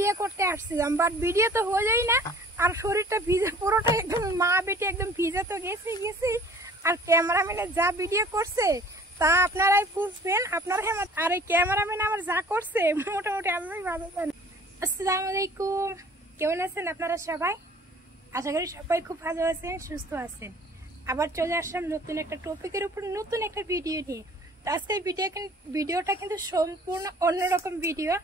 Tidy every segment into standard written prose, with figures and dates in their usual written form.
Video করতে আসছিলাম, but video তো হয়ে যায় না। আর শরীরটা ভিজে পুরোটা একদম, মা বেটি একদম ভিজে তো গেছি। আর ক্যামেরাম্যানে যা ভিডিও করছে তা আপনারাই বুঝবেন, আপনারা। আর এই ক্যামেরাম্যান আমার যা করছে মোটামুটি আমি ভালো জানি। আসসালামু আলাইকুম, কেমন আছেন আপনারা সবাই? আশা করি সবাই খুব ভালো আছেন, সুস্থ আছেন। আবার চলে আসলাম নতুন একটা টপিকের উপর, নতুন একটা ভিডিও নিয়ে। তো আজকে ভিডিওটা কিন্তু সম্পূর্ণ অন্যরকম ভিডিও।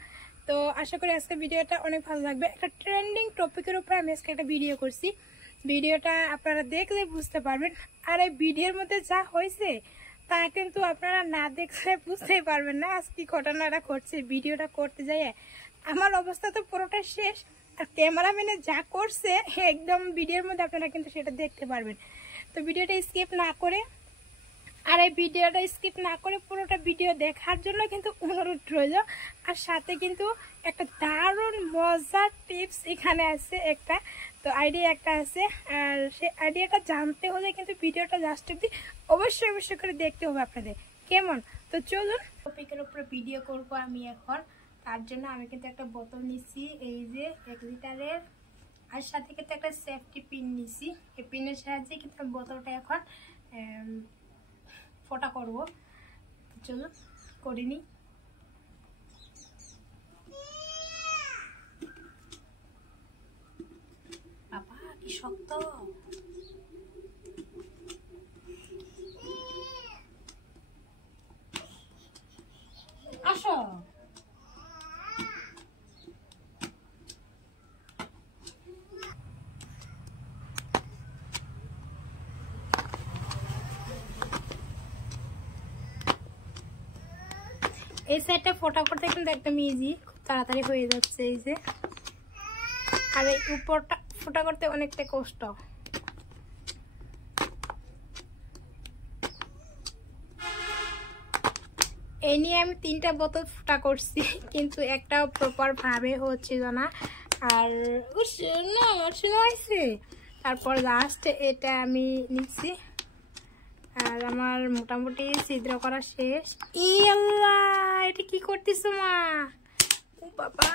তো আশা করি আজকে ভিডিওটা অনেক ভালো লাগবে। একটা ট্রেন্ডিং টপিকের উপর আমি আজকে একটা ভিডিও করছি। ভিডিওটা আপনারা দেখলে বুঝতে পারবেন। আর এই ভিডিওর মধ্যে যা হয়েছে তা কিন্তু আপনারা না দেখলে বুঝতেই পারবেন না আজ কি ঘটনাটা ঘটছে। ভিডিওটা করতে যাই আমার অবস্থা তো পুরোটা শেষ। আর ক্যামেরাম্যানে যা করছে একদম ভিডিওর মধ্যে আপনারা কিন্তু সেটা দেখতে পারবেন। তো ভিডিওটা স্কিপ না করে, আর এই ভিডিওটা স্কিপ না করে পুরোটা ভিডিও দেখার জন্য কিন্তু অনুরোধ রইল। আর সাথে কিন্তু একটা দারুণ মজার টিপস এখানে আছে একটা, তো আইডিয়া একটা আছে। আর সেই আইডিয়াটা জানতে হলে কিন্তু ভিডিওটা লাস্ট অবধি অবশ্যই করে দেখতে হবে আপনাদের, কেমন? তো চলুন, টপিকের উপরে ভিডিও করব আমি এখন। তার জন্য আমি কিন্তু একটা বোতল নিচ্ছি, এই যে 1 লিটারের। আর সাথে কিন্তু একটা সেফটি পিন নিচ্ছি। এই পিনের সাহায্যে কিন্তু বোতলটা এখন ফোটা করবো। চলো করিনি। বাবা কি শক্ত! আসো, এই সাইডটা ফোটা করতে কিন্তু একদম ইজি, খুব তাড়াতাড়ি হয়ে যাচ্ছে এই যে। আর এই উপরটা ফোটা করতে অনেকটা কষ্ট। এই নিয়ে আমি 3টা বোতল ফোটা করছি, কিন্তু একটাও প্রপার ভাবে হচ্ছিল না। আর হয়েছে, তারপর লাস্ট এটা আমি নিচ্ছি। আর আমার মোটামুটি ছিদ্র করা শেষ। ই আল্লাহ, এটা কি করতেছো মা? ও বাবা,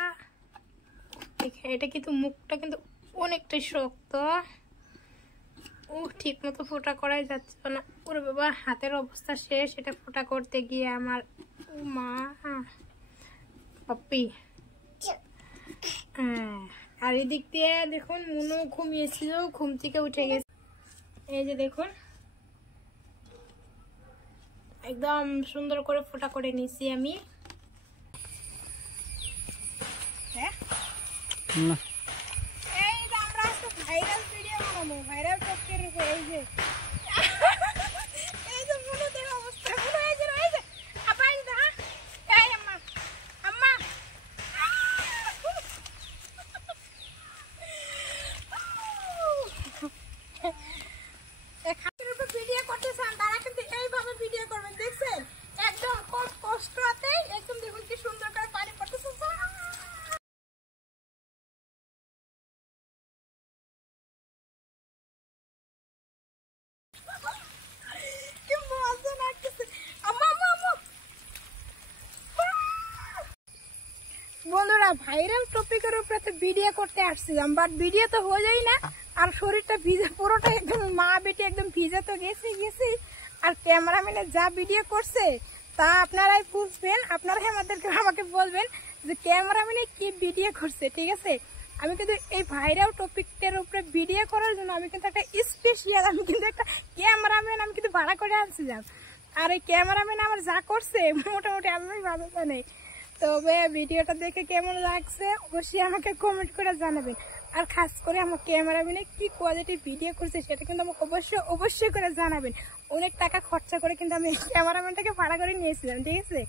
এটা কিন্তু মুখটা কিন্তু অনেকটাই শক্ত। ও ঠিক মতো ফোটা করাই যাচ্ছে না। ওরে বাবা, হাতের অবস্থা শেষ এটা ফোটা করতে গিয়ে আমার। ও মা পাপ্পি। হ্যাঁ, আর এদিক দিয়ে দেখুন মুনু ঘুমিয়েছিল, ঘুম থেকে উঠে গেছে। এই যে দেখুন একদম সুন্দর করে ফোটা করে নিছি আমি। এই যে আমরা আজকে ভাইরাল ভিডিও বানাবো, ভাইরাল টপিকের উপর। এই যে এই যে মুনুদের অবস্থা, মুনু এই যে আপা এই যে এই আম্মা আম্মা ভিডিও করতেছেন তারা কিন্তু এইভাবে ভিডিও করবেন, দেখছেন? একদম খুব কষ্টতেই একদম দেখুন কি সুন্দর করে পানি পড়তেছে। কি মজা লাগতেছে! বন্ধুরা, ভাইরাল টপিকের উপরে তো ভিডিও করতে আসছিলাম, বাট ভিডিও তো হয়ে যায় না। আর শরীরটা ভিজে পুরোটা একদম, মা বেটি একদম ভিজে তো গেছি। আর ক্যামেরাম্যানে যা ভিডিও করছে তা আপনারাই বুঝবেন, আপনারাই আমাকে বলবেন যে ক্যামেরাম্যানে কি ভিডিও করছে, ঠিক আছে? আমি কিন্তু এই ভাইরাল টপিকটার উপরে ভিডিও করার জন্য আমি কিন্তু একটা স্পেশাল, আমি কিন্তু একটা ক্যামেরাম্যান আমি কিন্তু ভাড়া করে আনছিলাম। আর এই ক্যামেরাম্যান আমার যা করছে মোটামুটি আমি ভালো জানি। তবে ভিডিওটা দেখে কেমন লাগছে অবশ্যই আমাকে কমেন্ট করে জানাবেন। আর খাস করে আমার ক্যামেরাম্যানে কি কোয়ালিটির ভিডিও করছে সেটা কিন্তু আমাকে অবশ্যই করে জানাবেন। অনেক টাকা খরচা করে কিন্তু আমি ক্যামেরাম্যানটাকে ভাড়া করে নিয়েছিলাম, ঠিক আছে?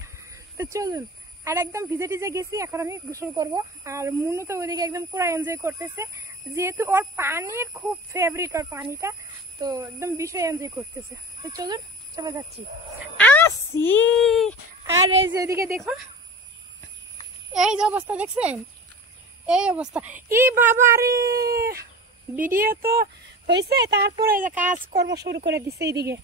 তো চলুন, আর একদম ভিজে টিজে গেছি, এখন আমি গোসল করবো। আর মুনু তো ওইদিকে একদম পুরো এনজয় করতেছে, যেহেতু ওর পানির খুব ফেভারিট, ওর পানিটা তো একদম বিষয় এনজয় করতেছে। তো চলুন চলে যাচ্ছি, আসি। আর এই যে এদিকে দেখুন, এই যে অবস্থা দেখছেন, এই অবস্থা। ই বাবা রে, ভিডিও তো হয়েছে, তারপরে কাজকর্ম শুরু করে দিছে এইদিকে।